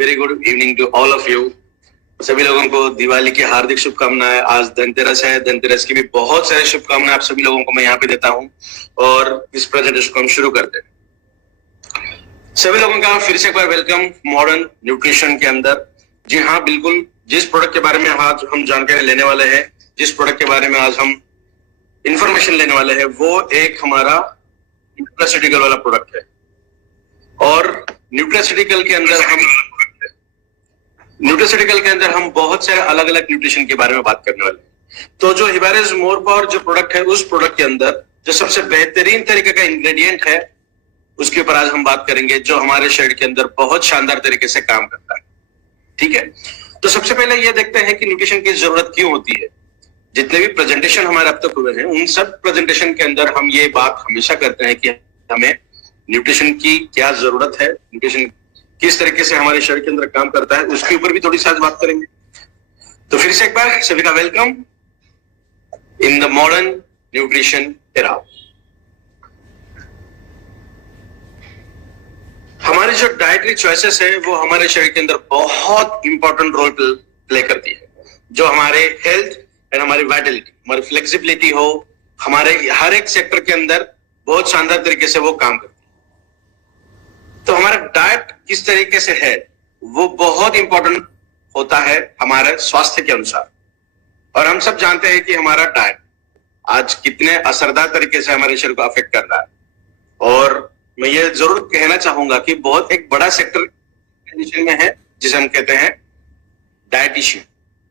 Very good evening to all of you. सभी लोगों को दिवाली की हार्दिक शुभकामनाएं। आज धनतेरस है, धनतेरस की भी बहुत सारी शुभकामनाएं आप सभी लोगों को मैं यहाँ पे देता हूँ और इस प्रेजेंटेशन को हम शुरू करते हैं। सभी लोगों का फिर से एक बार वेलकम मॉडर्न न्यूट्रिशन के अंदर। जी हाँ, बिल्कुल जिस प्रोडक्ट के बारे में आज हम जानकारी लेने वाले हैं, जिस प्रोडक्ट के बारे में आज हम इंफॉर्मेशन लेने वाले हैं, वो एक हमारा न्यूट्रास्यूटिकल वाला प्रोडक्ट है। और न्यूट्रास्यूटिकल के अंदर हम बहुत सारे अलग अलग न्यूट्रिशन के बारे में बात करने वाले हैं। तो जो हिबारिस मोर पावर जो प्रोडक्ट है, उस प्रोडक्ट के अंदर जो सबसे बेहतरीन तरीके का इंग्रेडिएंट है, उसके ऊपर आज हम बात करेंगे, जो हमारे शरीर के अंदर बहुत शानदार तरीके से काम करता है। ठीक है, तो सबसे पहले ये देखते हैं कि न्यूट्रिशन की जरूरत क्यों होती है। जितने भी प्रेजेंटेशन हमारे अब तक हुए हैं, उन सब प्रेजेंटेशन के अंदर हम ये बात हमेशा करते हैं कि हमें न्यूट्रिशन की क्या जरूरत है, न्यूट्रिशन किस तरीके से हमारे शरीर के अंदर काम करता है, उसके ऊपर भी थोड़ी सी आज बात करेंगे। तो फिर से एक बार सभी का welcome in the modern nutrition era. हमारी जो डाइटरी चॉइसेस है, वो हमारे शरीर के अंदर बहुत इंपॉर्टेंट रोल प्ले करती है। जो हमारे हेल्थ एंड हमारी वाइटलिटी, हमारी फ्लेक्सिबिलिटी हो, हमारे हर एक सेक्टर के अंदर बहुत शानदार तरीके से वो काम करती है। तो हमारा डाइट किस तरीके से है, वो बहुत इंपॉर्टेंट होता है हमारे स्वास्थ्य के अनुसार। और हम सब जानते हैं कि हमारा डाइट आज कितने असरदार तरीके से हमारे शरीर को अफेक्ट कर रहा है। और मैं ये जरूर कहना चाहूंगा कि बहुत एक बड़ा सेक्टर में है जिसे हम कहते हैं डाइटिशियन,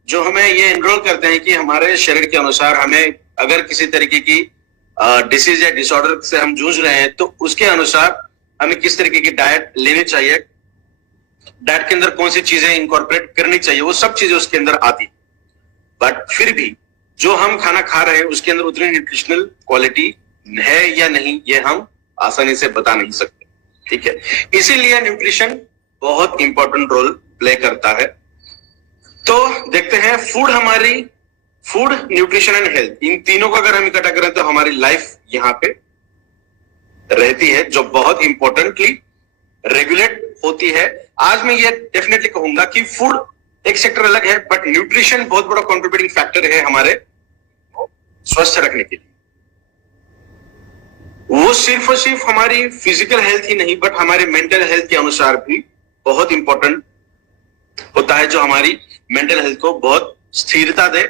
जो हमें ये एनरोल करते हैं कि हमारे शरीर के अनुसार हमें अगर किसी तरीके की डिसीज या डिसऑर्डर से हम जूझ रहे हैं, तो उसके अनुसार हमें किस तरीके की डाइट लेनी चाहिए, डाइट के अंदर कौन सी चीजें इंकॉर्पोरेट करनी चाहिए, वो सब चीजें उसके अंदर आती। बट फिर भी जो हम खाना खा रहे हैं उसके अंदर उतनी न्यूट्रिशनल क्वालिटी है या नहीं, ये हम आसानी से बता नहीं सकते। ठीक है, इसीलिए न्यूट्रिशन बहुत इंपॉर्टेंट रोल प्ले करता है। तो देखते हैं फूड, न्यूट्रिशन एंड हेल्थ, इन तीनों को अगर हम इकट्ठा करें तो हमारी लाइफ यहाँ पे रहती है, जो बहुत इंपॉर्टेंटली रेगुलेट होती है। आज मैं ये डेफिनेटली कहूंगा कि फूड एक सेक्टर अलग है, बट न्यूट्रिशन बहुत बड़ा कंट्रीब्यूटिंग फैक्टर है हमारे स्वस्थ रखने के लिए। वो सिर्फ और सिर्फ हमारी फिजिकल हेल्थ ही नहीं, बट हमारे मेंटल हेल्थ के अनुसार भी बहुत इंपॉर्टेंट होता है, जो हमारी मेंटल हेल्थ को बहुत स्थिरता दे।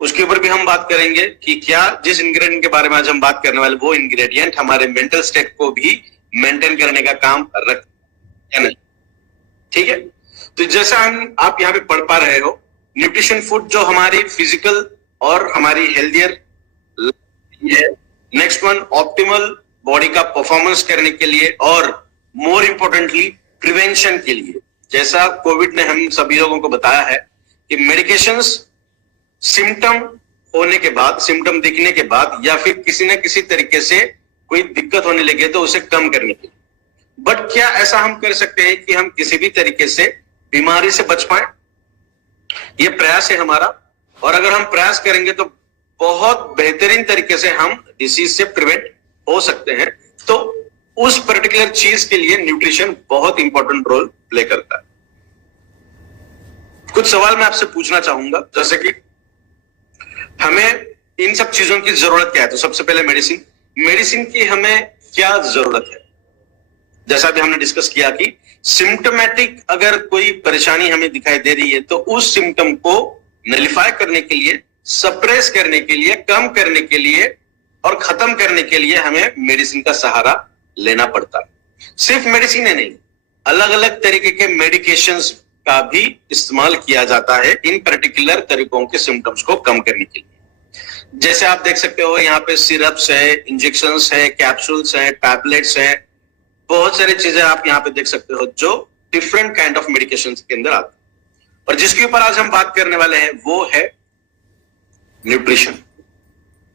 उसके ऊपर भी हम बात करेंगे कि क्या जिस इंग्रेडिएंट के बारे में आज हम बात करने वाले, वो इंग्रेडिएंट हमारे मेंटल स्टेट को भी मेंटेन करने का काम रखते हैं। ठीक है, तो जैसा आप यहाँ पे पढ़ पा रहे हो, न्यूट्रिशन फूड जो हमारी फिजिकल और हमारी healthier, next one optimal body का परफॉर्मेंस करने के लिए, और मोर इंपॉर्टेंटली प्रिवेंशन के लिए। जैसा कोविड ने हम सभी लोगों को बताया है कि मेडिकेशंस सिम्टम होने के बाद, सिम्टम दिखने के बाद, या फिर किसी न किसी तरीके से कोई दिक्कत होने लगे तो उसे कम करने के लिए। बट क्या ऐसा हम कर सकते हैं कि हम किसी भी तरीके से बीमारी से बच पाए? ये प्रयास है हमारा, और अगर हम प्रयास करेंगे तो बहुत बेहतरीन तरीके से हम डिसीज से प्रिवेंट हो सकते हैं। तो उस पर्टिकुलर चीज के लिए न्यूट्रिशन बहुत इंपॉर्टेंट रोल प्ले करता है। कुछ सवाल मैं आपसे पूछना चाहूंगा, जैसे कि हमें इन सब चीजों की जरूरत क्या है। तो सबसे पहले मेडिसिन की हमें क्या जरूरत है। जैसा भी हमने डिस्कस किया कि सिम्टोमेटिक अगर कोई परेशानी हमें दिखाई दे रही है, तो उस सिम्टम को नलिफाई करने के लिए, सप्रेस करने के लिए, कम करने के लिए और खत्म करने के लिए हमें मेडिसिन का सहारा लेना पड़ता है। सिर्फ मेडिसिन ही नहीं, अलग अलग तरीके के मेडिकेशंस का भी इस्तेमाल किया जाता है इन पर्टिकुलर तरीकों के सिम्टम्स को कम करने के लिए। जैसे आप देख सकते हो, यहाँ पे सिरप्स है, इंजेक्शंस है, कैप्सूल्स है, टैबलेट्स है, बहुत सारी चीजें आप यहाँ पे देख सकते हो जो डिफरेंट काइंड ऑफ मेडिकेशंस के अंदर आते हैं। और जिसके ऊपर आज हम बात करने वाले हैं वो है न्यूट्रिशन।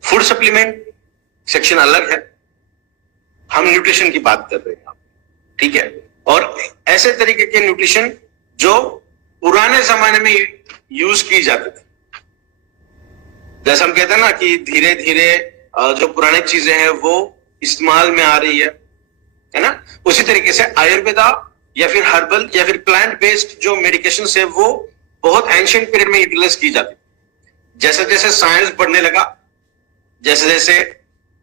फूड सप्लीमेंट सेक्शन अलग है, हम न्यूट्रिशन की बात कर रहे हैं। ठीक है, और ऐसे तरीके के न्यूट्रिशन जो पुराने जमाने में यूज की जाती थी, जैसे हम कहते हैं ना कि धीरे धीरे जो पुरानी चीजें हैं वो इस्तेमाल में आ रही है ना। उसी तरीके से आयुर्वेदा या फिर हर्बल या फिर प्लांट बेस्ड जो मेडिकेशन है वो बहुत एंशिएंट पीरियड में यूटिलाइज की जाती। जैसे जैसे साइंस बढ़ने लगा, जैसे जैसे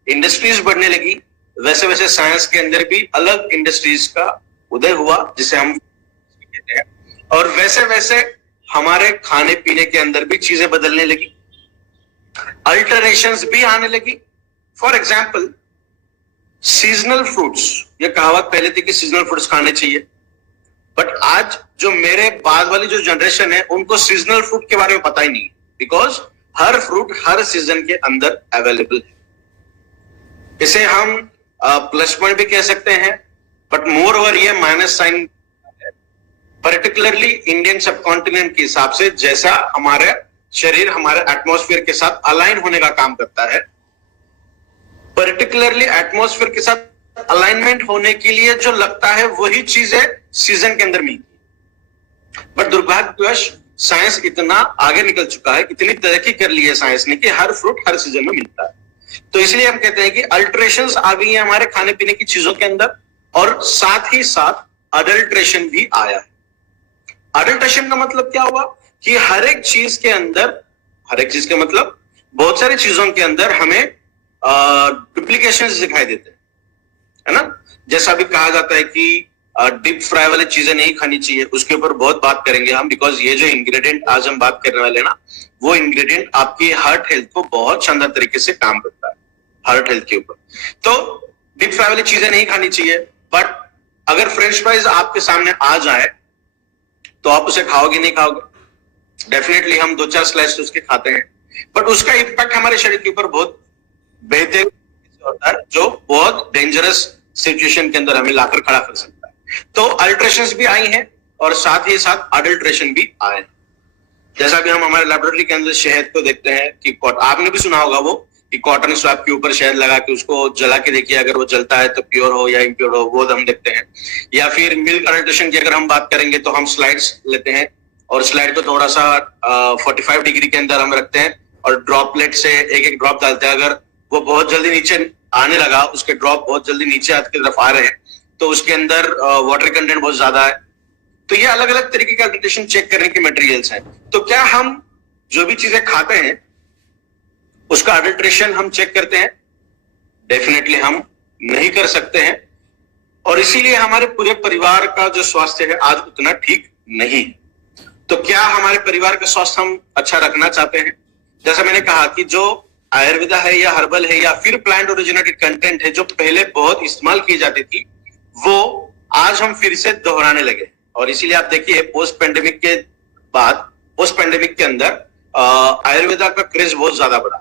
इंडस्ट्रीज बढ़ने लगी, वैसे वैसे साइंस के अंदर भी अलग इंडस्ट्रीज का उदय हुआ जिसे हम कहते हैं, और वैसे वैसे हमारे खाने पीने के अंदर भी चीजें बदलने लगी, अल्टरेशंस भी आने लगी। फॉर एग्जाम्पल सीजनल फ्रूट्स, ये कहावत पहले थी कि सीजनल फ्रूट्स खाने चाहिए, बट आज जो मेरे बाद वाली जो जनरेशन है उनको सीजनल फ्रूट के बारे में पता ही नहीं, because her fruit her season के अंदर अवेलेबल है। इसे हम प्लस पॉइंट भी कह सकते हैं, बट मोर ओवर ये minus sign, particularly Indian subcontinent के हिसाब से जैसा हमारे शरीर हमारे एटमॉस्फेयर के साथ अलाइन होने का काम करता है, पर्टिकुलरली एटमॉस्फेयर के साथ अलाइनमेंट होने के लिए जो लगता है वही चीज है सीजन के अंदर मिलती है। बट दुर्भाग्यवश साइंस इतना आगे निकल चुका है, इतनी तरक्की कर ली है साइंस ने कि हर फ्रूट हर सीजन में मिलता है। तो इसलिए हम कहते हैं कि अल्टरेशंस आ गई है हमारे खाने पीने की चीजों के अंदर, और साथ ही साथ अडल्ट्रेशन भी आया है। अडल्ट्रेशन का मतलब क्या हुआ कि हर एक चीज के अंदर, हर एक चीज के मतलब बहुत सारी चीजों के अंदर हमें डुप्लीकेशंस दिखाई देते हैं, है ना। जैसा अभी कहा जाता है कि डीप फ्राई वाली चीजें नहीं खानी चाहिए, उसके ऊपर बहुत बात करेंगे हम, बिकॉज ये जो इंग्रेडिएंट आज हम बात करने वाले हैं ना, वो इंग्रेडिएंट आपकी हार्ट हेल्थ को बहुत शानदार तरीके से काम करता है, हार्ट हेल्थ के ऊपर। तो डीप फ्राई वाली चीजें नहीं खानी चाहिए, बट अगर फ्रेंच फ्राइज आपके सामने आ जाए तो आप उसे खाओगे नहीं खाओगे? डेफिनेटली हम 2-4 स्लाइस उसके खाते हैं, बट उसका इम्पैक्ट हमारे शरीर के ऊपर बहुत बेहतर होता है, जो बहुत डेंजरस सिचुएशन के अंदर हमें लाकर खड़ा कर सकता है। तो अल्ट्रेशंस भी आई हैं और साथ ही साथ अडल्ट्रेशन भी आए। जैसा कि हम हमारे लेबोरेटरी के अंदर शहद को देखते हैं कि आपने भी सुना होगा वो कि कॉटन स्वैप के ऊपर शहद लगा के उसको जला के देखिए, अगर वो जलता है तो प्योर हो या इम्प्योर हो, वो हम देखते हैं। या फिर मिल्क अडल्ट्रेशन की अगर हम बात करेंगे तो हम स्लाइड्स लेते हैं और स्लाइड को थोड़ा सा 45 डिग्री के अंदर हम रखते हैं और ड्रॉपलेट से एक एक ड्रॉप डालते हैं। अगर वो बहुत जल्दी नीचे आने लगा, उसके ड्रॉप बहुत जल्दी नीचे आपकी तरफ आ रहे हैं, तो उसके अंदर वाटर कंटेंट बहुत ज्यादा है। तो ये अलग अलग तरीके के अडल्ट्रेशन चेक करने के मटेरियल्स हैं। तो क्या हम जो भी चीजें खाते हैं उसका अडल्ट्रेशन हम चेक करते हैं? डेफिनेटली हम नहीं कर सकते हैं, और इसीलिए हमारे पूरे परिवार का जो स्वास्थ्य है आज उतना ठीक नहीं। तो क्या हमारे परिवार का स्वास्थ्य हम अच्छा रखना चाहते हैं? जैसा मैंने कहा कि जो आयुर्वेदा है या हर्बल है या फिर प्लांट ओरिजिनेटेड कंटेंट है जो पहले बहुत इस्तेमाल की जाती थी, वो आज हम फिर से दोहराने लगे। और इसीलिए आप देखिए पोस्ट पेंडेमिक के बाद, पोस्ट पेंडेमिक के अंदर आयुर्वेदा का क्रेज बहुत ज्यादा बढ़ा,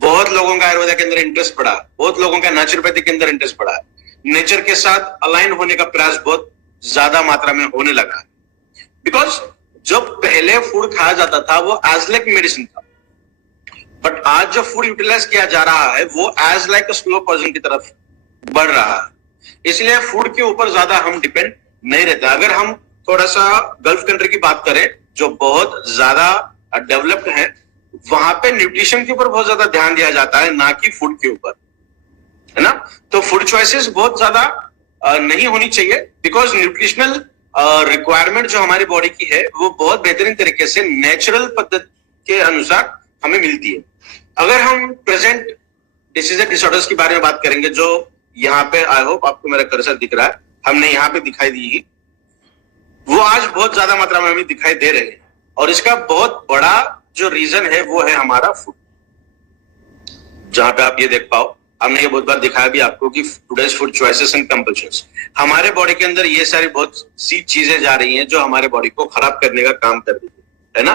बहुत लोगों का आयुर्वेदा के अंदर इंटरेस्ट बढ़ा, बहुत लोगों का नेचुरोपैथी के अंदर इंटरेस्ट बढ़ा, नेचर के साथ अलाइन होने का प्रयास बहुत ज्यादा मात्रा में होने लगा। बिकॉज जो पहले फूड खाया जाता था वो एज लाइक मेडिसिन था, बट आज जो फूड यूटिलाइज किया जा रहा है वो एज लाइक स्लो पॉइजन की तरफ बढ़ रहा है। इसलिए फूड के ऊपर ज्यादा हम डिपेंड नहीं रहते। अगर हम थोड़ा सा गल्फ कंट्री की बात करें जो बहुत ज्यादा डेवलप्ड है, वहां पे न्यूट्रिशन के ऊपर बहुत ज्यादा ध्यान दिया जाता है, ना कि फूड के ऊपर, है ना। तो फूड चॉइसेस बहुत ज्यादा नहीं होनी चाहिए, बिकॉज न्यूट्रिशनल रिक्वायरमेंट जो हमारी बॉडी की है वो बहुत बेहतरीन तरीके से नेचुरल पद्धति के अनुसार हमें मिलती है। अगर हम प्रेजेंट डिसीज डिसऑर्डर्स के बारे में बात करेंगे, जो यहाँ पे आई होप आपको मेरा कर्सर दिख रहा है, हमने यहाँ पे दिखाई दी, वो आज बहुत ज्यादा मात्रा में हमें दिखाई दे रहे हैं, और इसका बहुत बड़ा जो रीजन है वो है हमारा फूड। जहां पे आप ये देख पाओ, हमने ये बहुत बार दिखाया भी आपको कि today's food choices and compulsions, हमारे बॉडी के अंदर ये सारी बहुत सी चीजें जा रही हैं जो हमारे बॉडी को खराब करने का काम कर रही है ना।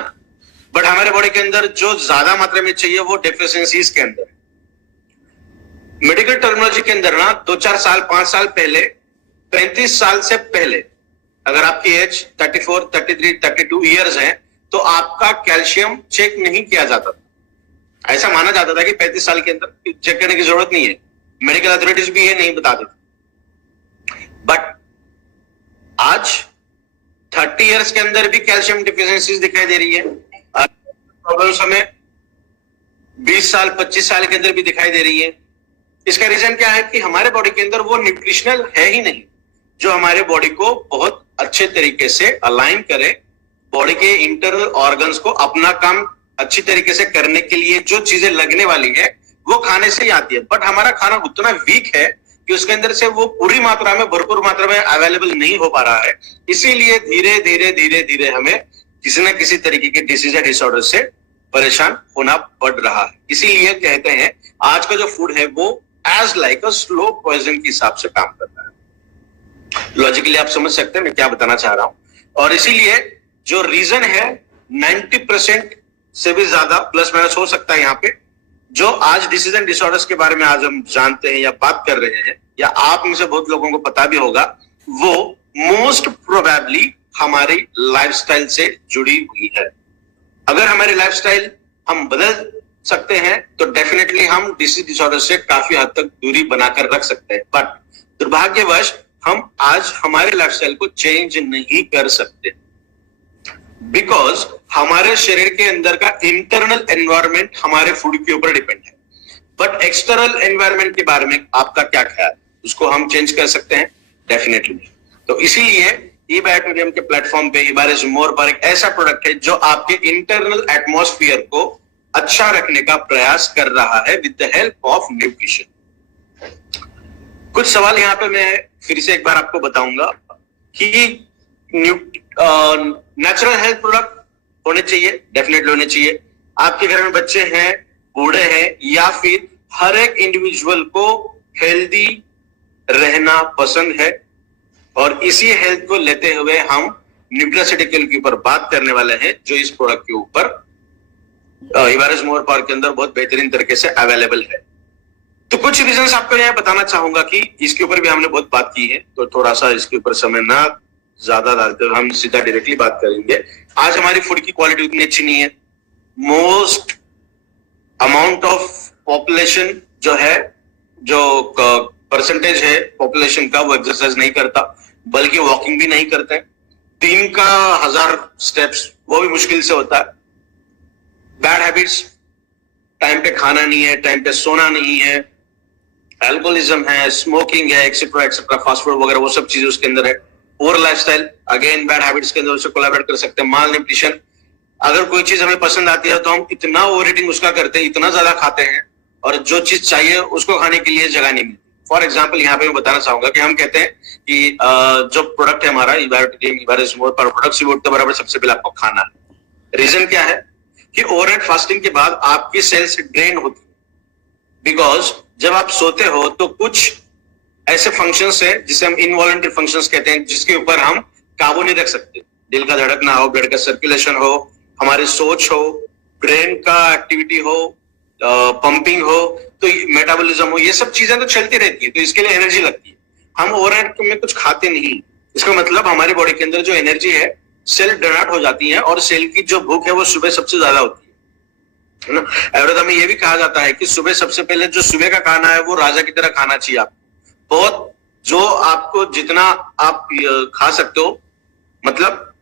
बट हमारे बॉडी के अंदर जो ज्यादा मात्रा में चाहिए वो डेफिशिएंसीज के अंदर। मेडिकल टर्मिनोलॉजी के अंदर ना 2-4 साल 5 साल पहले, 35 साल से पहले, अगर आपकी एज 34, 33, 32 ईयर्स है तो आपका कैल्शियम चेक नहीं किया जाता था। ऐसा माना जाता था कि 35 साल के अंदर चेक करने की जरूरत नहीं है, मेडिकल अथॉरिटीज भी ये नहीं बता देती। बट आज 30 ईयर्स के अंदर भी कैल्शियम डिफिशियंसीज दिखाई दे रही है। प्रॉब्लम्स हमें 20 साल 25 साल के अंदर भी दिखाई दे रही है। इसका रीजन क्या है कि हमारे बॉडी के अंदर वो न्यूट्रिशनल है ही नहीं। जो हमारे बॉडी को बहुत अच्छे तरीके से अलाइन करे, बॉडी के इंटरनल ऑर्गन्स को अपना काम अच्छी तरीके से करने के लिए जो चीजें लगने वाली है वो खाने से ही आती है। बट हमारा खाना उतना वीक है कि उसके अंदर से वो पूरी मात्रा में, भरपूर मात्रा में अवेलेबल नहीं हो पा रहा है। इसीलिए धीरे धीरे धीरे धीरे हमें किसी न किसी तरीके के डिसीज या डिसऑर्डर से परेशान होना पड़ रहा है। इसीलिए कहते हैं आज का जो फूड है वो as like a slow poison के हिसाब से काम करता है। लॉजिकली आप समझ सकते हैं मैं क्या बताना चाह रहा हूं। और इसीलिए जो रीजन है 90% से भी ज्यादा प्लस माइनस हो सकता है यहाँ पे, जो आज डिसीज एंड डिसऑर्डर्स के बारे में आज हम जानते हैं या बात कर रहे हैं, या आप में से बहुत लोगों को पता भी होगा, वो मोस्ट प्रोबेबली हमारी लाइफस्टाइल से जुड़ी हुई है। अगर हमारी लाइफस्टाइल हम बदल सकते हैं तो डेफिनेटली हम डिसीज डिसऑर्डर से काफी हद तक दूरी बनाकर रख सकते हैं। बट दुर्भाग्यवश हम आज हमारे लाइफस्टाइल को चेंज नहीं कर सकते, बिकॉज हमारे शरीर के अंदर का इंटरनल एनवायरनमेंट हमारे फूड के ऊपर डिपेंड है। बट एक्सटर्नल एनवायरनमेंट के बारे में आपका क्या ख्याल, उसको हम चेंज कर सकते हैं? डेफिनेटली। तो इसीलिए eBioterium के प्लेटफॉर्म पे इबारिज मोर पर एक ऐसा प्रोडक्ट है जो आपके इंटरनल एटमॉस्फेयर को अच्छा रखने का प्रयास कर रहा है with the help of nutrition. कुछ सवाल यहाँ पे मैं फिर से एक बार आपको बताऊंगा कि नेचुरल हेल्थ प्रोडक्ट होने चाहिए, डेफिनेटली होने चाहिए। आपके घर में बच्चे हैं, बूढ़े हैं, या फिर हर एक इंडिविजुअल को हेल्दी रहना पसंद है, और इसी हेल्थ को लेते हुए हम न्यूट्रास्यूटिकल के ऊपर बात करने वाले हैं, जो इस प्रोडक्ट के ऊपर इबारिज मोर पावर के अंदर बहुत बेहतरीन तरीके से अवेलेबल है। तो कुछ रीजंस आपको यहाँ बताना चाहूंगा कि इसके ऊपर भी हमने बहुत बात की है, तो थोड़ा सा इसके ऊपर समय ना ज्यादा डालते हुए हम सीधा डायरेक्टली बात करेंगे। आज हमारी फूड की क्वालिटी उतनी अच्छी नहीं है। मोस्ट अमाउंट ऑफ पॉपुलेशन जो है, जो परसेंटेज है पॉपुलेशन का, वो एक्सरसाइज नहीं करता, बल्कि वॉकिंग भी नहीं करते हैं। 3 का 1000 स्टेप्स वो भी मुश्किल से होता है। बैड हैबिट्स, टाइम पे खाना नहीं है, टाइम पे सोना नहीं है, अल्कोहलिज्म है, स्मोकिंग है, एक्सेट्रा एक्सेट्रा, फास्ट फूड वगैरह वो सब चीजें उसके अंदर है। Over lifestyle, again bad habits के अंदर उसे कोलैबोरेट कर सकते हैं। माल न्यूट्रिशन, अगर कोई चीज हमें पसंद आती है तो हम इतना ओवर ईटिंग उसका करते हैं, इतना ज्यादा खाते हैं, और जो चीज चाहिए उसको खाने के लिए जगह नहीं मिलती। फॉर एग्जाम्पल यहाँ पे मैं बताना चाहूंगा कि हम कहते हैं कि जो प्रोडक्ट है हमारा इबायोटेरियम इबारिज मोर पावर प्रोडक्ट, से उठते बराबर सबसे पहले आपको खाना है। रीजन क्या है कि ओवरनाइट फास्टिंग के बाद आपकी सेल्स ड्रेन होती है, बिकॉज जब आप सोते हो तो कुछ ऐसे फंक्शंस है जिसे हम इनवॉलंटरी फंक्शंस कहते हैं, जिसके ऊपर हम काबू नहीं रख सकते। दिल का धड़कना हो, ब्लड का सर्कुलेशन हो, हमारी सोच हो, ब्रेन का एक्टिविटी हो, पंपिंग हो, तो मेटाबॉलिज्म हो, ये सब चीजें तो चलती रहती है, तो इसके लिए एनर्जी लगती है। हम ओवरनाइट में कुछ खाते नहीं, इसका मतलब हमारी बॉडी के अंदर जो एनर्जी है सेल ड्रेन आउट हो जाती है, और सेल की जो भूख है वो सुबह सबसे ज्यादा होती है ना। आयुर्वेद में ये भी कहा जाता है कि सुबह सबसे पहले जो सुबह का खाना है वो राजा की तरह खाना चाहिए आपको। बहुत जो आपको जितना आप खा सकते हो, मतलब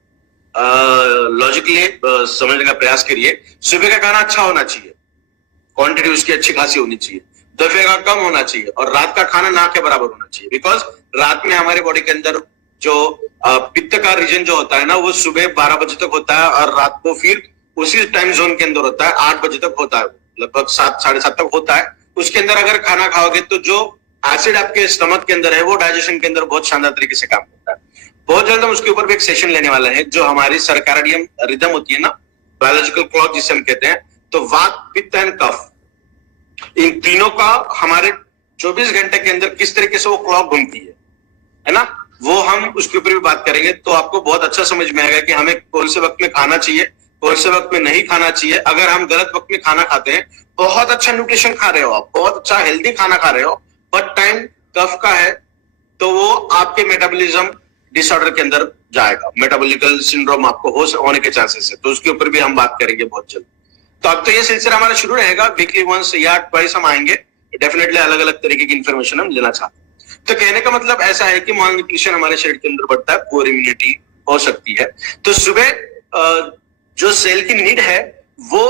लॉजिकली समझने का प्रयास करिए। सुबह का खाना अच्छा होना चाहिए, क्वांटिटी उसकी अच्छी खासी होनी चाहिए, दोपहर का कम होना चाहिए, और रात का खाना ना के बराबर होना चाहिए। बिकॉज रात में हमारे बॉडी के अंदर जो पित्त का रीजन जो होता है ना, वो सुबह 12 बजे तक होता है, और रात को फिर उसी टाइम जोन के अंदर होता है, 8 बजे तक होता है, लगभग 7 साढ़े 7 तक होता है। उसके अंदर अगर खाना खाओगे तो जो एसिड आपके स्टमक के अंदर है वो डाइजेशन के अंदर बहुत शानदार तरीके से काम करता है। बहुत जल्द हम उसके ऊपर भी एक सेशन लेने वाले हैं, जो हमारी सर्कैडियन रिदम होती है ना, बायोलॉजिकल क्लॉक जिसे हम कहते हैं। तो वात, पित्त एंड कफ, इन तीनों का हमारे 24 घंटे के अंदर किस तरीके से वो क्लॉक घूमती है ना, वो हम उसके ऊपर भी बात करेंगे। तो आपको बहुत अच्छा समझ में आएगा कि हमें कौन से वक्त में खाना चाहिए, कौन से वक्त में नहीं खाना चाहिए। अगर हम गलत वक्त में खाना खाते हैं, बहुत अच्छा न्यूट्रिशन खा रहे हो आप, बहुत अच्छा हेल्दी खाना खा रहे हो, बट टाइम कफ का है, तो वो आपके मेटाबॉलिज्म डिसऑर्डर के अंदर जाएगा, मेटाबॉलिकल सिंड्रोम आपको होने के चांसेस है। तो उसके ऊपर भी हम बात करेंगे बहुत जल्द। तो अब तो ये सिलसिला हमारा शुरू रहेगा, वीकली वंस या ट्वाइस हम आएंगे, डेफिनेटली अलग अलग तरीके की इंफॉर्मेशन हम लेना चाहते हैं। तो कहने का मतलब ऐसा है कि माल न्यूट्रिशन हमारे शरीर के अंदर बढ़ता है, पुअर इम्यूनिटी हो सकती है। तो सुबह जो सेल की नीड है वो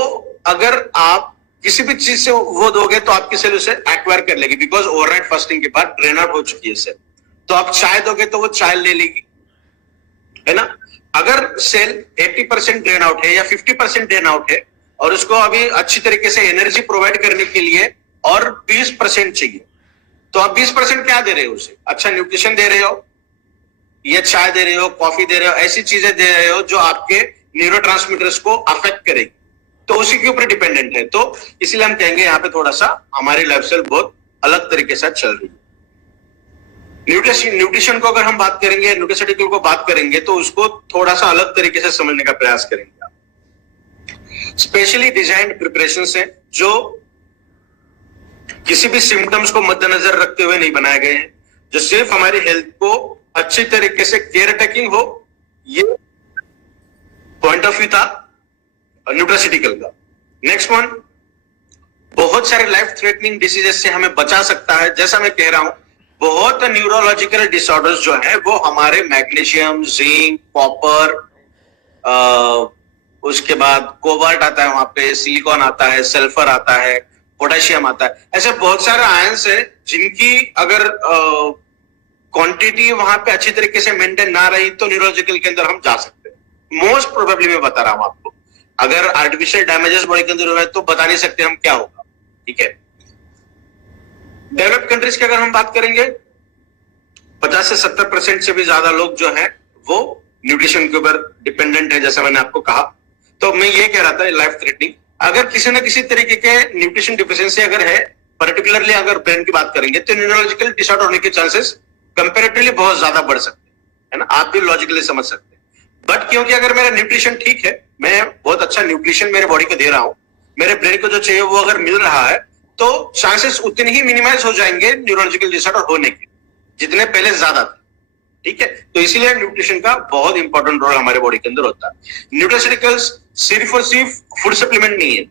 अगर आप किसी भी चीज से वो दोगे तो आपकी सेल उसे एक्वायर कर लेगी, बिकॉज ओवरनाइट फास्टिंग के बाद ड्रेन आउट हो चुकी है सेल। तो आप चाय दोगे तो वो चाय ले लेगी, है ना। अगर सेल 80% ड्रेन आउट है या 50% ड्रेन आउट है और उसको अभी अच्छी तरीके से एनर्जी प्रोवाइड करने के लिए और 20% चाहिए, तो आप 20% क्या दे रहे हो उसे? अच्छा न्यूट्रिशन दे रहे हो, या चाय दे रहे हो, कॉफी दे रहे हो, ऐसी चीजें दे रहे हो जो आपके न्यूरोट्रांसमीटर्स को अफेक्ट करेगी, तो उसी के ऊपर डिपेंडेंट है। तो इसलिए हम कहेंगे यहाँ पे थोड़ा सा हमारी लाइफस्टाइल बहुत अलग तरीके से चल रही है। न्यूट्रिशन को अगर हम बात करेंगे, न्यूट्रिशनिकल को बात करेंगे, तो उसको थोड़ा सा अलग तरीके से समझने का प्रयास करेंगे। स्पेशली डिजाइन्ड प्रिपरेशन है जो किसी भी सिम्टम्स को मद्देनजर रखते हुए नहीं बनाए गए हैं, जो सिर्फ हमारी हेल्थ को अच्छी तरीके से केयर टेकिंग हो, ये पॉइंट ऑफ व्यू था न्यूट्रास्यूटिकल का। नेक्स्ट वन, बहुत सारे लाइफ थ्रेटनिंग डिसीजेस से हमें बचा सकता है। जैसा मैं कह रहा हूं, बहुत न्यूरोलॉजिकल डिसऑर्डर्स जो है वो हमारे मैग्नीशियम, जिंक, कॉपर, उसके बाद कोबाल्ट आता है, वहां पे सिलिकॉन आता है, सल्फर आता है, पोटेशियम आता है, ऐसे बहुत सारे आयंस है जिनकी अगर क्वांटिटी वहां पे अच्छी तरीके से मेंटेन ना रही तो न्यूरोलॉजिकल के अंदर हम जा सकते हैं। मोस्ट प्रोबेबली मैं बता रहा हूं आपको, अगर आर्टिफिशियल डैमेजेस बॉडी के अंदर हुआ है तो बता नहीं सकते हम क्या होगा, ठीक है। डेवलप्ड कंट्रीज की अगर हम बात करेंगे, 50 से 70% से भी ज्यादा लोग जो है वो न्यूट्रिशन के ऊपर डिपेंडेंट है, जैसा मैंने आपको कहा। तो मैं ये कह रहा था, लाइफ थ्रेटनिंग अगर किसी न किसी तरीके के न्यूट्रिशन डिफिशियंसी अगर है, पर्टिकुलरली अगर ब्रेन की बात करेंगे, तो न्यूरोलॉजिकल डिसऑर्डर होने के चांसेस कंपैरेटिवली बहुत ज्यादा बढ़ सकते हैं, है ना। आप भी लॉजिकली समझ सकते हैं। बट क्योंकि अगर मेरा न्यूट्रिशन ठीक है, मैं बहुत अच्छा न्यूट्रिशन मेरे बॉडी को दे रहा हूं, मेरे ब्रेन को जो चाहिए वो अगर मिल रहा है, तो चांसेस उतने ही मिनिमाइज हो जाएंगे न्यूरोलॉजिकल डिसऑर्डर होने के, जितने पहले ज्यादा थे, ठीक है। तो इसीलिए न्यूट्रिशन का बहुत इंपॉर्टेंट रोल हमारे बॉडी के अंदर होता है। न्यूट्रास्यूटिकल्स सिर्फ और सिर्फ फूड सप्लीमेंट नहीं है,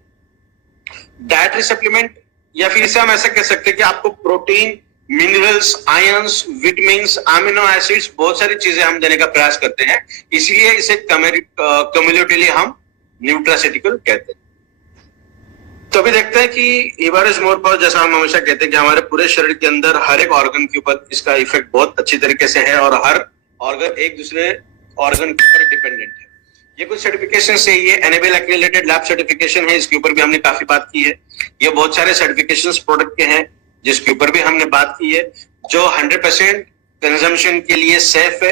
डायटरी सप्लीमेंट, या फिर इसे हम ऐसा कह सकते हैं कि आपको protein, minerals, ions, vitamins, amino acids, बहुत सारी चीजें हम देने का प्रयास करते हैं, इसलिए इसे कम्युलेटिवली हम न्यूट्रास्यूटिकल कहते हैं। तो अभी देखते हैं कि इवर इज मोर पावर, जैसा हम हमेशा कहते हैं कि हमारे पूरे शरीर के अंदर हर एक ऑर्गन के ऊपर इसका इफेक्ट बहुत अच्छी तरीके से है और हर ऑर्गन एक दूसरे ऑर्गन के ऊपर डिपेंडेंट है। ये कुछ सर्टिफिकेशन है, ये एनेबल एक्रेडिटेड लैब सर्टिफिकेशन है, इसके ऊपर भी हमने काफी बात की है। ये बहुत सारे सर्टिफिकेशंस प्रोडक्ट के हैं जिसके ऊपर भी हमने बात की है, जो 100% कंजम्पशन के लिए सेफ है।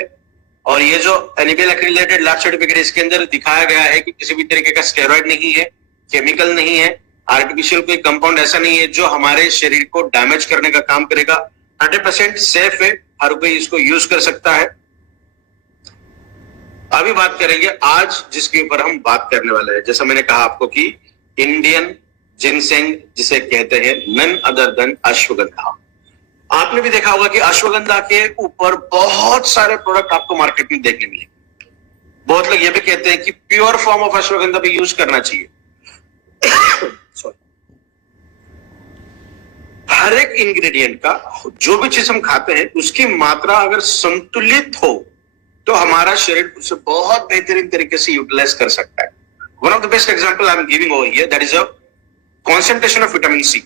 और ये जो एनेबल एक्रेडिटेड लैब सर्टिफिकेट, इसके अंदर दिखाया गया है कि किसी भी तरीके का स्टेरॉइड नहीं है, केमिकल नहीं है, आर्टिफिशियल कोई कंपाउंड ऐसा नहीं है जो हमारे शरीर को डैमेज करने का काम करेगा। 100% सेफ है, हर कोई इसको यूज कर सकता है। अभी बात करेंगे आज जिसके ऊपर हम बात करने वाले हैं, जैसा मैंने कहा आपको कि इंडियन जिनसेंग, जिसे कहते हैं नन अदर देन अश्वगंधा। आपने भी देखा होगा कि अश्वगंधा के ऊपर बहुत सारे प्रोडक्ट आपको मार्केट में देखने मिलेंगे। बहुत लोग ये भी कहते हैं कि प्योर फॉर्म ऑफ अश्वगंधा भी यूज करना चाहिए। हर एक इंग्रेडिएंट का, जो भी चीज हम खाते हैं, उसकी मात्रा अगर संतुलित हो तो हमारा शरीर उसे बहुत बेहतरीन तरीके से यूटिलाइज कर सकता है। One of the best example I am giving over here, that is a concentration of vitamin C.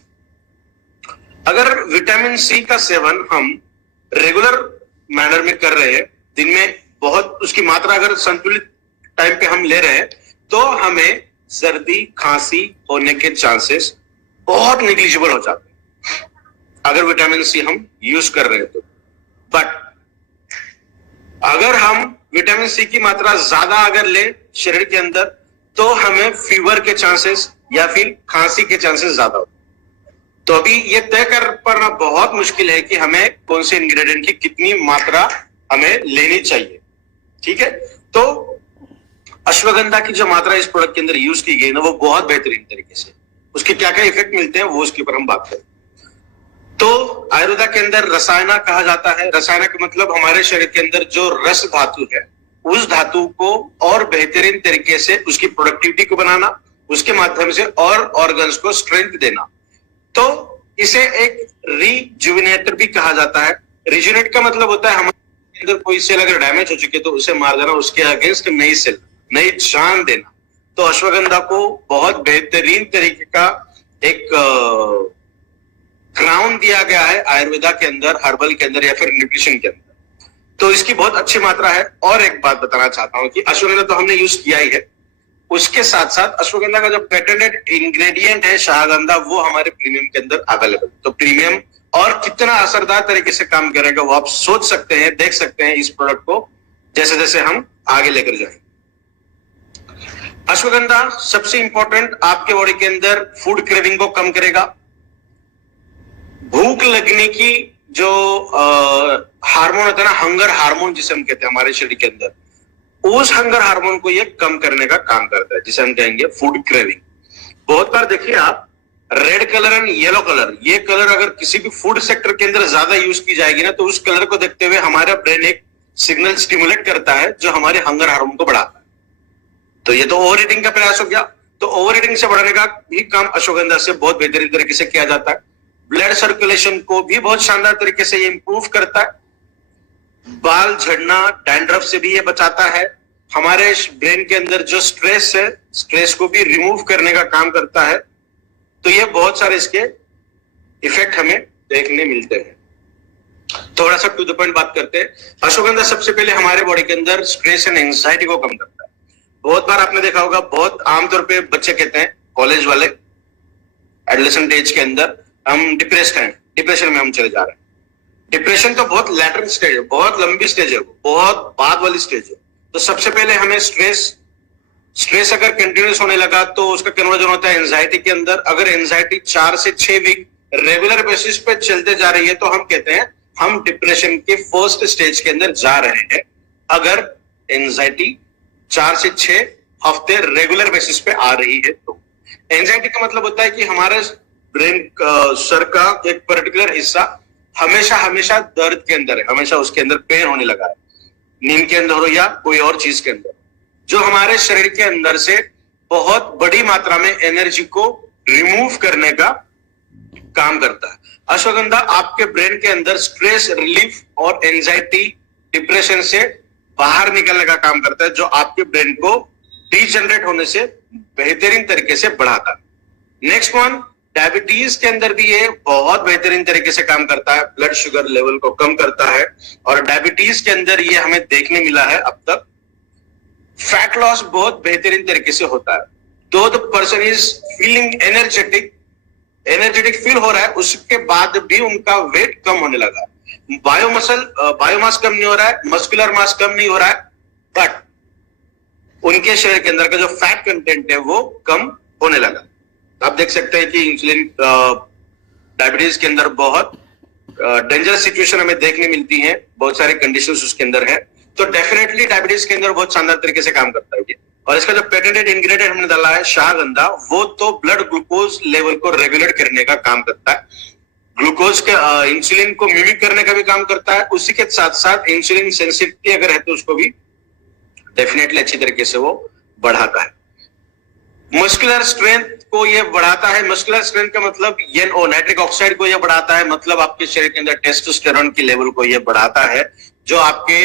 अगर विटामिन सी का सेवन हम रेगुलर मैनर में कर रहे हैं, दिन में बहुत उसकी मात्रा अगर संतुलित टाइम पे हम ले रहे हैं, तो हमें सर्दी खांसी होने के चांसेस बहुत निग्लिजिबल हो जाते हैं अगर विटामिन सी हम यूज कर रहे हैं तो। बट अगर हम विटामिन सी की मात्रा ज्यादा अगर ले शरीर के अंदर, तो हमें फीवर के चांसेस या फिर खांसी के चांसेस ज्यादा होते। तो अभी ये तय कर पाना बहुत मुश्किल है कि हमें कौन से इंग्रेडिएंट की कितनी मात्रा हमें लेनी चाहिए, ठीक है। तो अश्वगंधा की जो मात्रा इस प्रोडक्ट के अंदर यूज की गई ना, वो बहुत बेहतरीन तरीके से, उसके क्या क्या इफेक्ट मिलते हैं वो उसके ऊपर हम बात करें। तो आयुर्वेदा के अंदर रसायना कहा जाता है। रसायना का मतलब हमारे शरीर के अंदर जो रस धातु है, उस धातु को और बेहतरीन तरीके से उसकी प्रोडक्टिविटी को बनाना, उसके माध्यम से और ऑर्गन्स को स्ट्रेंथ देना। तो इसे एक रिजुविनेटर भी कहा जाता है। रिजुविनेट का मतलब होता है हमारे अंदर कोई सेल अगर डैमेज हो चुकी है तो उसे मार देना, उसके अगेंस्ट नई सेल, नई जान देना। तो अश्वगंधा को बहुत बेहतरीन तरीके का एक क्राउन दिया गया है आयुर्वेदा के अंदर, हर्बल के अंदर या फिर न्यूट्रिशन के अंदर, तो इसकी बहुत अच्छी मात्रा है। और एक बात बताना चाहता हूं कि अश्वगंधा तो हमने यूज किया ही है, उसके साथ साथ अश्वगंधा का जो पेटेंटेड इंग्रेडिएंट है शाहगंधा, वो हमारे प्रीमियम के अंदर अवेलेबल। तो प्रीमियम और कितना असरदार तरीके से काम करेगा वो आप सोच सकते हैं, देख सकते हैं इस प्रोडक्ट को जैसे जैसे हम आगे लेकर जाएं। अश्वगंधा सबसे इंपॉर्टेंट आपके बॉडी के अंदर फूड क्रेविंग को कम करेगा। भूख लगने की जो हार्मोन होता है ना, हंगर हार्मोन जिसे हम कहते हैं हमारे शरीर के अंदर, उस हंगर हार्मोन को ये कम करने का काम करता है, जिसे हम कहेंगे फूड क्रेविंग। बहुत बार देखिए आप, red colour and yellow colour, ये कलर अगर किसी भी फूड सेक्टर के अंदर ज्यादा यूज की जाएगी ना, तो उस कलर को देखते हुए हमारा ब्रेन एक सिग्नल स्टिमुलेट करता है जो हमारे हंगर हार्मोन को बढ़ाता है। तो ये तो ओवर ईटिंग का प्रयास हो गया। तो ओवर ईटिंग से बढ़ाने का भी काम अश्वगंधा से बहुत बेहतरीन तरीके से किया जाता है। ब्लड सर्कुलेशन को भी बहुत शानदार तरीके से ये इंप्रूव करता है। बाल झड़ना, डैंड्रफ से भी ये बचाता है। हमारे ब्रेन के अंदर जो स्ट्रेस है, स्ट्रेस को भी रिमूव करने का काम करता है। तो ये बहुत सारे इसके इफेक्ट हमें देखने मिलते हैं। थोड़ा सा टू द पॉइंट बात करते हैं। अश्वगंधा सबसे पहले हमारे बॉडी के अंदर स्ट्रेस एंड एंजाइटी को कम करता है। बहुत बार आपने देखा होगा, बहुत आमतौर पे बच्चे कहते हैं, कॉलेज वाले, एडोलेसेंट एज के अंदर हम डिप्रेस्ड हैं, डिप्रेशन में हम चले जा रहे हैं। डिप्रेशन तो बहुत लैटरल स्टेज है, बहुत लंबी स्टेज है, बहुत बाद वाली स्टेज है। तो सबसे पहले हमें स्ट्रेस अगर कंटिन्यूस होने लगा तो उसका कन्वर्जन होता है एंजाइटी के अंदर। अगर एंजाइटी 4 से 6 वीक रेगुलर बेसिस पे चलते जा रही है तो हम कहते हैं हम डिप्रेशन के फर्स्ट स्टेज के अंदर जा रहे हैं। अगर एंजाइटी 4 से 6 हफ्ते रेगुलर बेसिस पे आ रही है तो एंजाइटी का मतलब होता है कि हमारे ब्रेन सर का एक पर्टिकुलर हिस्सा हमेशा हमेशा दर्द के अंदर है, हमेशा उसके अंदर पेन होने लगा है, नींद के अंदर हो या कोई और चीज के अंदर, जो हमारे शरीर के अंदर से बहुत बड़ी मात्रा में एनर्जी को रिमूव करने का काम करता है। अश्वगंधा आपके ब्रेन के अंदर स्ट्रेस रिलीफ और एंजाइटी, डिप्रेशन से बाहर निकलने का काम करता है, जो आपके ब्रेन को डीजनरेट होने से बेहतरीन तरीके से बढ़ाता है। नेक्स्ट वन, डायबिटीज के अंदर भी ये बहुत बेहतरीन तरीके से काम करता है, ब्लड शुगर लेवल को कम करता है। और डायबिटीज के अंदर ये हमें देखने मिला है अब तक, फैट लॉस बहुत बेहतरीन तरीके से होता है। तो the person is feeling energetic feel हो रहा है, उसके बाद भी उनका वेट कम होने लगा। बायोमास कम नहीं हो रहा है, मस्कुलर मास कम नहीं हो रहा है, बट उनके शरीर के अंदर का जो फैट कंटेंट है वो कम होने लगा। आप देख सकते हैं कि इंसुलिन डायबिटीज के अंदर बहुत डेंजरस सिचुएशन हमें देखने मिलती है, बहुत सारे कंडीशंस उसके अंदर है। तो डेफिनेटली डायबिटीज के अंदर बहुत शानदार तरीके से काम करता है ये। और इसका जो पेटेंटेड इंग्रेडिएंट हमने डाला है शाहगंधा, वो तो ब्लड ग्लूकोज लेवल को रेगुलेट करने का काम करता है, ग्लूकोज के इंसुलिन को मिमिक करने का भी काम करता है। उसी के साथ साथ इंसुलिन सेंसिटिविटी अगर है तो उसको भी डेफिनेटली अच्छी तरीके से वो बढ़ाता है। मस्कुलर स्ट्रेंथ को ये बढ़ाता है। मस्कुलर स्ट्रेंथ का मतलब NO, नाइट्रिक ऑक्साइड को ये बढ़ाता है, मतलब आपके शरीर के अंदर टेस्टोस्टेरोन की लेवल को ये बढ़ाता है, जो आपके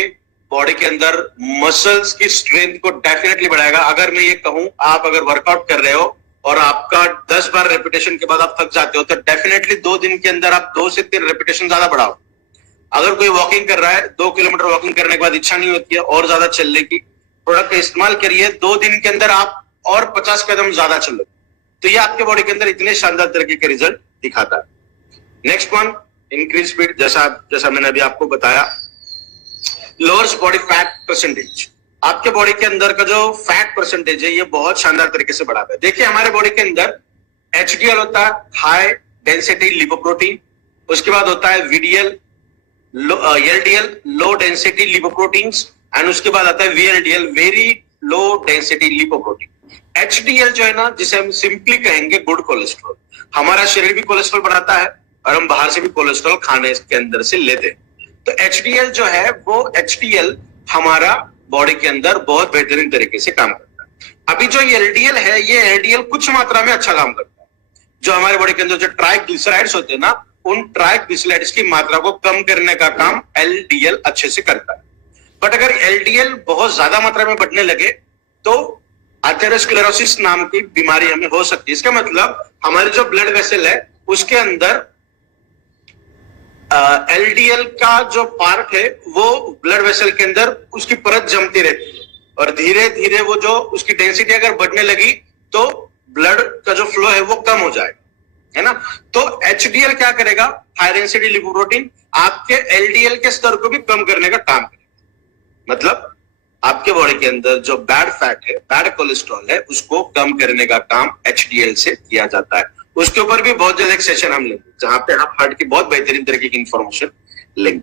बॉडी के अंदर मसल्स की स्ट्रेंथ को डेफिनेटली बढ़ाएगा। अगर मैं ये कहूं, आप अगर वर्कआउट कर रहे हो और आपका 10 बार रेपिटेशन के बाद आप थक जाते हो, तो डेफिनेटली 2 दिन के अंदर आप 2 से 3 रेपिटेशन ज्यादा बढ़ाओ। अगर कोई वॉकिंग कर रहा है, 2 किलोमीटर वॉकिंग करने के बाद इच्छा नहीं होती है और ज्यादा चलने की, प्रोडक्ट का इस्तेमाल करिए, 2 दिन के अंदर आप और 50 कदम ज्यादा चलो, तो ये आपके बॉडी के अंदर इतने शानदार तरीके के रिजल्ट दिखाता है। नेक्स्ट वन, इंक्रीज स्पीड, जैसा मैंने अभी आपको बताया। लोअर्स बॉडी फैट परसेंटेज, आपके बॉडी के अंदर का जो फैट परसेंटेज है ये बहुत शानदार तरीके से बढ़ाता है। देखिए हमारे बॉडी के अंदर HDL होता है, हाई डेंसिटी लिपोप्रोटीन, उसके बाद होता है VDL, LDL, low density lipoproteins, and उसके बाद आता है VLDL, very low density lipoprotein. HDL जो है ना, जिसे हम सिंपली कहेंगे गुड कोलेस्ट्रॉल, हमारा शरीर भी कोलेस्ट्रॉल बनाता है और हम बाहर से भी कोलेस्ट्रॉल खाने के अंदर से लेते हैं। तो HDL जो है, वो HDL हमारा बॉडी के अंदर बहुत बेहतरीन तरीके से काम करता है। अभी जो LDL है, ये LDL कुछ मात्रा में अच्छा काम करता है। जो हमारे बॉडी के अंदर जो ट्राइग्लिसराइड्स होते हैं ना, उन ट्राइग्लिसराइड्स की मात्रा को कम करने का काम LDL अच्छे से करता है। बट अगर LDL बहुत ज्यादा मात्रा में बढ़ने लगे तो अथेरोस्क्लेरोसिस नाम की बीमारी हमें हो सकती है। इसका मतलब हमारी जो ब्लड वेसल है उसके अंदर एलडीएल का जो पार्ट है वो ब्लड वेसल के अंदर उसकी परत जमती रहती है और धीरे धीरे वो जो उसकी डेंसिटी अगर बढ़ने लगी तो ब्लड का जो फ्लो है वो कम हो जाएगा, है ना। तो एचडीएल क्या करेगा, हाई डेंसिटी लिपोप्रोटीन आपके एलडीएल के स्तर को भी कम करने का काम करेगा। मतलब आपके बॉडी के अंदर जो बैड फैट है, बैड कोलेस्ट्रॉल है, उसको कम करने का काम एचडीएल से किया जाता है। उसके ऊपर भी बहुत जल्द एक सेशन हम लेंगे जहां पे आप हार्ट की बहुत बेहतरीन तरीके की इंफॉर्मेशन लेंगे।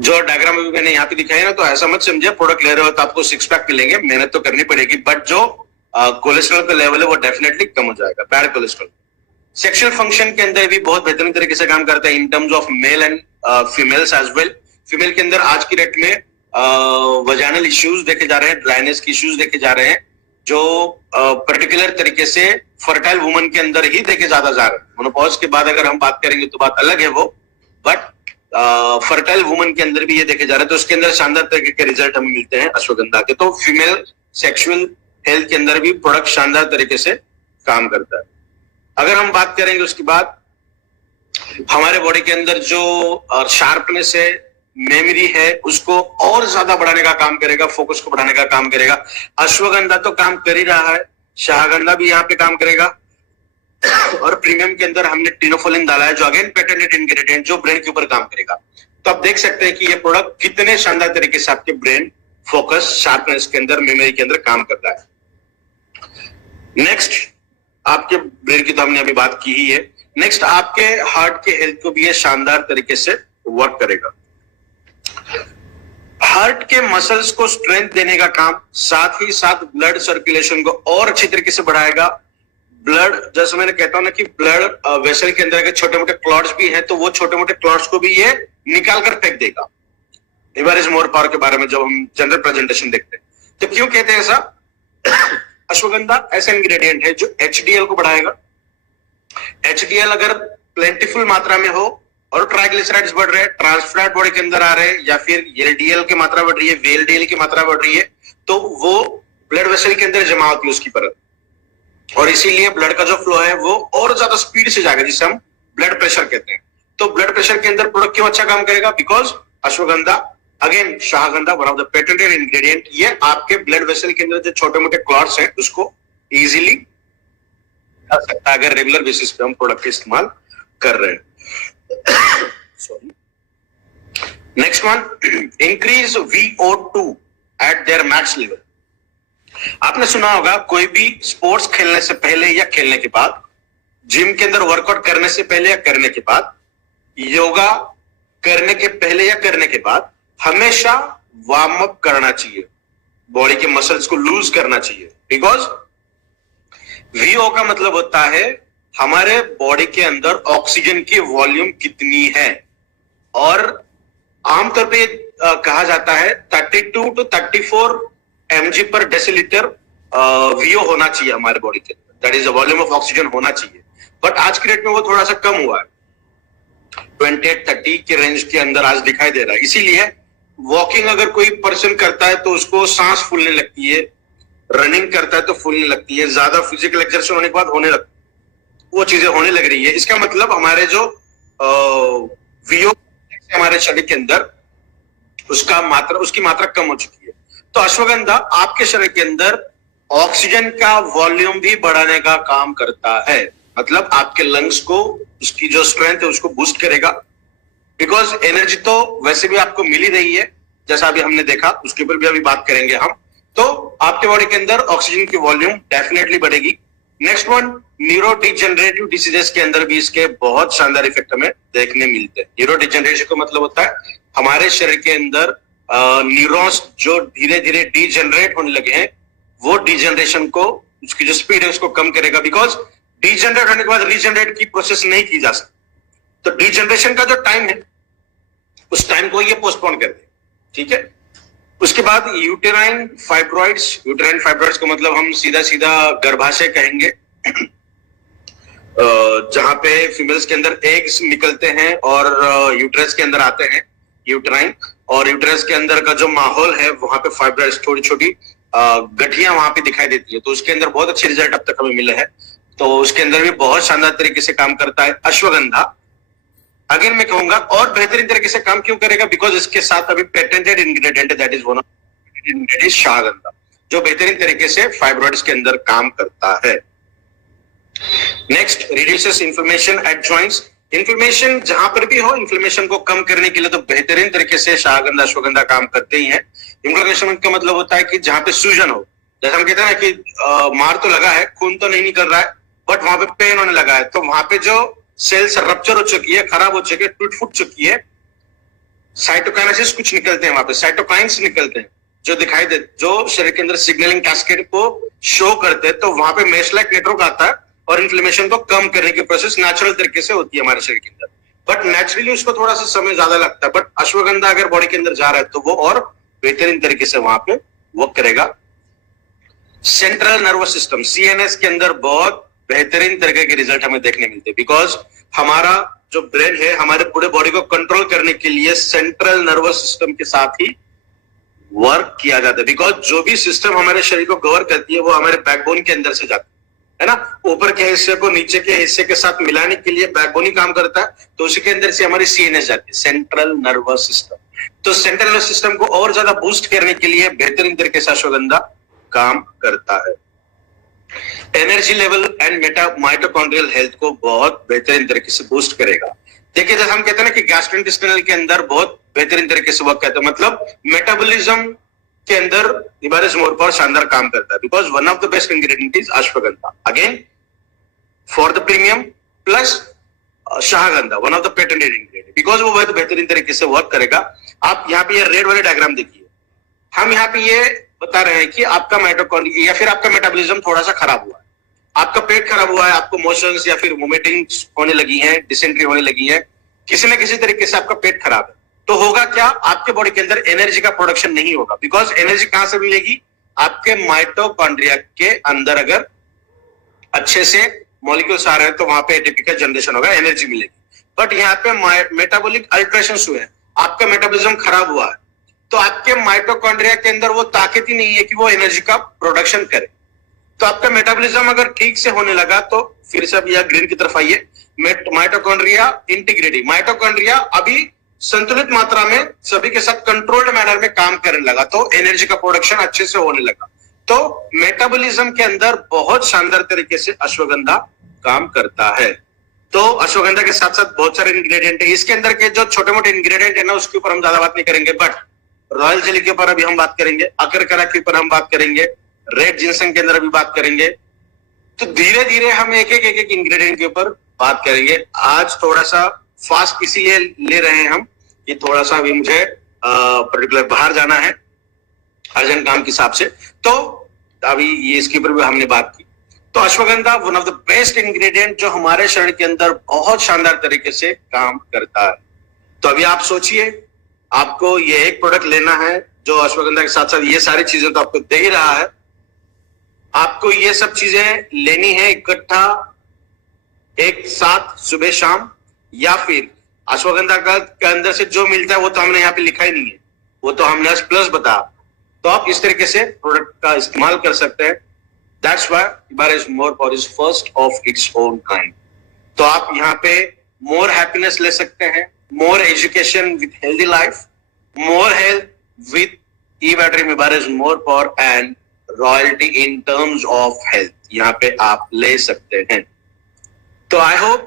जो डायग्राम में मैंने यहाँ पे दिखाया ना, तो ऐसा मत समझिए प्रोडक्ट ले रहे हो तो आपको सिक्स पैक मिलेंगे, मेहनत तो करनी पड़ेगी, बट जो कोलेस्ट्रॉल का लेवल है वो डेफिनेटली कम हो जाएगा, बैड कोलेस्ट्रॉल। सेक्सुअल फंक्शन के अंदर भी बहुत बेहतरीन तरीके से काम करता है in terms of male and females as well. Female के अंदर आज की डेट में वजाइनल इश्यूज देखे जा रहे हैं, ड्राइनेस के इश्यूज देखे जा रहे हैं, जो पर्टिकुलर तरीके से फर्टाइल वुमन के अंदर ही देखे ज्यादा जा रहे हैं। मोनोपॉज के बाद अगर हम बात करेंगे तो बात अलग है वो, बट फर्टाइल वुमन के अंदर भी ये देखे जा रहे हैं। तो उसके अंदर शानदार तरीके के रिजल्ट हमें मिलते हैं अश्वगंधा के। तो फीमेल सेक्सुअल हेल्थ के अंदर भी प्रोडक्ट शानदार तरीके से काम करता है। अगर हम बात करेंगे उसके बाद हमारे बॉडी के अंदर जो शार्पनेस है, मेमोरी है, उसको और ज्यादा बढ़ाने का काम करेगा, फोकस को बढ़ाने का काम करेगा। अश्वगंधा तो काम कर ही रहा है, शाहगंधा भी यहाँ पे काम करेगा और प्रीमियम के अंदर हमने टिनोफोलिन डाला है जो अगेन पेटेंटेड इंग्रेडिएंट जो ब्रेन के ऊपर काम करेगा। तो आप देख सकते हैं कि ये प्रोडक्ट कितने शानदार तरीके से आपके ब्रेन, फोकस, शार्पनेस के अंदर, मेमोरी के अंदर काम करता है। नेक्स्ट आपके ब्रेन की तो हमने अभी बात की ही है। नेक्स्ट आपके हार्ट के हेल्थ को भी ये शानदार तरीके से वर्क करेगा। हार्ट के मसल्स को स्ट्रेंथ देने का काम, साथ ही साथ ब्लड सर्कुलेशन को और अच्छी तरीके से बढ़ाएगा। ब्लड, जैसे मैंने कहता हूं ना कि ब्लड वेसल के अंदर अगर छोटे मोटे क्लॉट्स भी हैं तो वो छोटे मोटे क्लॉट्स को भी ये निकाल कर फेंक देगा। लिवर इज मोर पावर के बारे में जब हम जनरल प्रेजेंटेशन देखते हैं तो क्यों कहते हैं ऐसा? अश्वगंधा ऐसा इंग्रेडिएंट है जो एचडीएल को बढ़ाएगा। एचडीएल अगर प्लेंटिफुल मात्रा में हो और ट्राइग्लिसराइड्स बढ़ रहे हैं, ट्रांसफैट बॉडी के अंदर आ रहे हैं, या फिर एलडीएल की मात्रा बढ़ रही है, वीएलडीएल की मात्रा बढ़ रही है, तो वो ब्लड वेसल के अंदर जमा होती है उसकी परत, और इसीलिए ब्लड का जो फ्लो है वो और ज्यादा स्पीड से जाएगा, जिसे हम ब्लड प्रेशर कहते हैं। तो ब्लड प्रेशर के अंदर प्रोडक्ट क्यों अच्छा काम करेगा? Because ashwagandha, again Shahgandha, one of the patented ingredient, ये आपके ब्लड वेसल के अंदर जो छोटे मोटे क्लॉट्स हैं उसको इजीली कर सकता है अगर रेगुलर बेसिस पे हम प्रोडक्ट का इस्तेमाल कर रहे हैं। Sorry. Next one, increase VO2 at their max level. आपने सुना होगा कोई भी स्पोर्ट्स खेलने से पहले या खेलने के बाद, जिम के अंदर वर्कआउट करने से पहले या करने के बाद, योगा करने के पहले या करने के बाद हमेशा वार्म अप करना चाहिए, बॉडी के मसल्स को लूज करना चाहिए। बिकॉज वीओ का मतलब होता है हमारे बॉडी के अंदर ऑक्सीजन की वॉल्यूम कितनी है, और आमतौर पे कहा जाता है 32 to 34 mg पर डेसीलीटर वीओ होना चाहिए हमारे बॉडी के अंदर, that is the volume of oxygen होना चाहिए। बट आज के डेट में वो थोड़ा सा कम हुआ है, 28-30 के रेंज के अंदर आज दिखाई दे रहा है। इसीलिए वॉकिंग अगर कोई पर्सन करता है तो उसको सांस फूलने लगती है, रनिंग करता है तो फूलने लगती है, ज्यादा फिजिकल एक्सरसाइज होने के बाद होने लगती है, वो चीजें होने लग रही है। इसका मतलब हमारे जो वीओ हमारे शरीर के अंदर उसकी मात्रा कम हो चुकी है। तो अश्वगंधा आपके शरीर के अंदर ऑक्सीजन का वॉल्यूम भी बढ़ाने का काम करता है, मतलब आपके लंग्स को, उसकी जो स्ट्रेंथ है उसको बूस्ट करेगा। बिकॉज एनर्जी तो वैसे भी आपको मिल ही रही है, जैसा अभी हमने देखा, उसके ऊपर भी अभी बात करेंगे हम। तो आपके बॉडी के अंदर ऑक्सीजन की वॉल्यूम डेफिनेटली बढ़ेगी। Next one, neuro degenerative diseases के अंदर भी इसके बहुत शानदार इफेक्ट हमें देखने मिलते हैं। न्यूरो डिजेनरेशन का मतलब होता है हमारे शरीर के अंदर न्यूरॉन्स जो धीरे धीरे डिजेनरेट होने लगे हैं, वो डिजेनरेशन को, उसकी जो स्पीड है उसको कम करेगा। बिकॉज डिजेनरेट होने के बाद रीजेनरेट की प्रोसेस नहीं की जा सकती, तो डिजेनरेशन का जो टाइम है उस टाइम को ये पोस्टपोन कर दे, ठीक है। उसके बाद यूटेराइन फाइब्रॉइड्स का मतलब हम सीधा सीधा गर्भाशय कहेंगे, जहां पे फीमेल्स के अंदर एग्स निकलते हैं और यूट्रस के अंदर आते हैं, यूटेराइन, और यूट्रस के अंदर का जो माहौल है वहां पे फाइब्रॉइड्स, छोटी छोटी गठियां वहां पे दिखाई देती है। तो उसके अंदर बहुत अच्छे रिजल्ट अब तक हमें मिले हैं, तो उसके अंदर भी बहुत शानदार तरीके से काम करता है अश्वगंधा। अगेन मैं कहूंगा और बेहतरीन तरीके से काम क्यों करेगा, बिकॉज इसके साथ अभी पेटेंटेड इंग्रेडिएंट है, that is one of ingredient is Shahgandha, जो बेहतरीन तरीके से फाइब्रॉइड्स के अंदर काम करता है। Next, reduces inflammation at joints. Inflammation जहां पर भी हो, इन्फ्लेमेशन को कम करने के लिए तो बेहतरीन तरीके से शाहगंधा अश्वगंधा काम करते ही हैं। इन्फ्लेमेशन का मतलब होता है कि जहां पे सूजन हो, जैसे हम कहते हैं ना कि मार तो लगा है, खून तो नहीं निकल रहा है, बट वहां पे पेन होने लगा है, तो वहां पे जो सेल्स रप्चर हो चुकी है, खराब हो चुकी है, टूट फूट चुकी है, साइटोकाइनेसिस कुछ निकलते हैं वहां पे, साइटोकाइंस निकलते हैं जो दिखाई दे, जो शरीर के अंदर सिग्नलिंग कैस्केड को शो करते हैं, तो वहां पे मेश लाइक नेटवर्क आता है और इन्फ्लेमेशन को कम करने की प्रोसेस नेचुरल तरीके से होती है हमारे शरीर के अंदर। बट नेचुरली उसको थोड़ा सा समय ज्यादा लगता है, बट अश्वगंधा अगर बॉडी के अंदर जा रहा है तो वो और बेहतरीन तरीके से वहां पे वर्क करेगा। सेंट्रल नर्वस सिस्टम सीएनएस के अंदर बहुत बेहतरीन तरीके के रिजल्ट हमें देखने मिलते हैं, बिकॉज हमारा जो ब्रेन है हमारे पूरे बॉडी को कंट्रोल करने के लिए सेंट्रल नर्वस सिस्टम के साथ ही वर्क किया जाता है, बिकॉज जो भी सिस्टम हमारे शरीर को कवर करती है वो हमारे बैकबोन के अंदर से जाती है ना, ऊपर के हिस्से को नीचे के हिस्से के साथ मिलाने के लिए बैकबोन ही काम करता है, तो उसी के अंदर से हमारी सीएनएस जाती है, सेंट्रल नर्वस सिस्टम। तो सेंट्रल नर्वस सिस्टम को और ज्यादा बूस्ट करने के लिए बेहतरीन तरीके से अश्वगंधा काम करता है। Energy level and mitochondrial health को बहुत बेहतरीन तरीके से बूस्ट करेगा। देखिए, जैसे हम कहते हैं ना कि गैस्ट्रोइंटेस्टाइनल के अंदर बहुत बेहतरीन तरीके से वर्क करता है, मतलब मेटाबॉलिज्म के अंदर निबारिस मोर पर शानदार काम करता है, because one of the best ingredient is ashwagandha, again for the premium plus Shahgandha one of the patented ingredient, because वो बहुत बेहतरीन तरीके से वर्क करेगा। आप यहाँ पे ये रेड वाले डायग्राम देखिए, हम यहाँ पे ये बता रहे हैं कि आपका माइटोकॉन्ड्रिया या फिर आपका मेटाबॉलिज्म थोड़ा सा खराब हुआ है, आपका पेट खराब हुआ है, आपको मोशंस या फिर वोमिटिंग होने लगी है, डिसेंट्री होने लगी है, किसी न किसी तरीके से आपका पेट खराब है, तो होगा क्या, आपके बॉडी के अंदर एनर्जी का प्रोडक्शन नहीं होगा, बिकॉज एनर्जी कहां से मिलेगी, आपके माइटोकॉन्ड्रिया के अंदर अगर अच्छे से मॉलिक्यूल्स आ रहे हैं तो वहां पे एटीपी का जनरेशन होगा, एनर्जी मिलेगी। बट यहाँ पे मेटाबॉलिक अल्ट्रेशंस हुए हैं, आपका मेटाबॉलिज्म खराब हुआ है, तो आपके माइटोकॉन्ड्रिया के अंदर वो ताकत ही नहीं है कि वो एनर्जी का प्रोडक्शन करे। तो आपका मेटाबॉलिज्म अगर ठीक से होने लगा तो फिर से अब यह ग्रीन की तरफ आइए, माइटोकॉन्ड्रिया इंटीग्रिटी, माइटोकॉन्ड्रिया अभी संतुलित मात्रा में सभी के साथ कंट्रोल्ड मैनर में काम करने लगा, तो एनर्जी का प्रोडक्शन अच्छे से होने लगा। तो मेटाबॉलिज्म के अंदर बहुत शानदार तरीके से अश्वगंधा काम करता है। तो अश्वगंधा के साथ साथ बहुत सारे इंग्रेडिएंट है, इसके अंदर के जो छोटे मोटे इंग्रेडिएंट है ना उसके ऊपर हम ज्यादा बात नहीं करेंगे, बट रॉयल जेली के ऊपर अभी हम बात करेंगे, अकरकरा के ऊपर हम बात करेंगे, रेड जिनसंग के अंदर अभी बात करेंगे। तो धीरे धीरे हम एक एक इंग्रेडिएंट के ऊपर बात करेंगे। आज थोड़ा सा फास्ट इसीलिए ले रहे हैं हम कि थोड़ा सा अभी मुझे पर्टिकुलर बाहर जाना है अर्जेंट काम के हिसाब से, तो अभी ये इसके ऊपर भी हमने बात की। तो ashwagandha one of the best ingredient जो हमारे शरीर के अंदर बहुत शानदार तरीके से काम करता है। तो अभी आप सोचिए, आपको ये एक प्रोडक्ट लेना है जो अश्वगंधा के साथ साथ ये सारी चीजें तो आपको दे ही रहा है, आपको ये सब चीजें लेनी है इकट्ठा एक साथ सुबह शाम, या फिर अश्वगंधा का के अंदर से जो मिलता है वो तो हमने यहाँ पे लिखा ही नहीं है, वो तो हमने प्लस बताया, तो आप इस तरीके से प्रोडक्ट का इस्तेमाल कर सकते हैं। That's why Ibarra More Power is first of its own kind. तो आप यहाँ पे more happiness ले सकते हैं, more education with healthy life, more health with Ibarra More Power and royalty in terms of health. यहाँ पे आप ले सकते हैं। तो I hope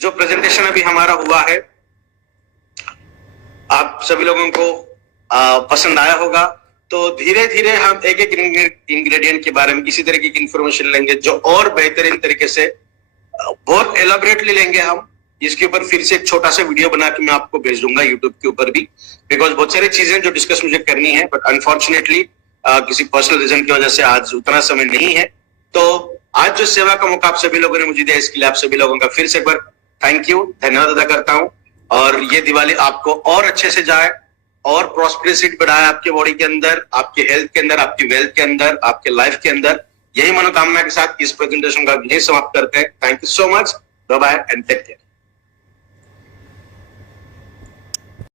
जो प्रेजेंटेशन अभी हमारा हुआ है आप सभी लोगों को पसंद आया होगा। तो धीरे धीरे हम एक एक इंग्रेडिएंट के बारे में किसी तरीके की इंफॉर्मेशन लेंगे जो और बेहतरीन तरीके से बहुत एलाबोरेटली लेंगे हम। इसके ऊपर फिर से एक छोटा सा वीडियो बना के मैं आपको भेज दूंगा यूट्यूब के ऊपर भी, बिकॉज बहुत सारी चीजें जो डिस्कस मुझे करनी है, बट अनफॉर्चुनेटली किसी पर्सनल रीजन की वजह से आज उतना समय नहीं है। तो आज जो सेवा का मौका आप सभी लोगों ने मुझे दिया, इसके लिए आप सभी लोगों का फिर से एक बार थैंक यू, धन्यवाद अदा करता हूं। और ये दिवाली आपको और अच्छे से जाए और प्रॉस्पेरिटी बढ़ाए आपके बॉडी के अंदर, आपके हेल्थ के अंदर, आपकी वेल्थ के अंदर, आपके लाइफ के अंदर। यही मनोकामना के साथ इस प्रेजेंटेशन का यही समाप्त करते हैं। Thank you so much, bye bye and take care.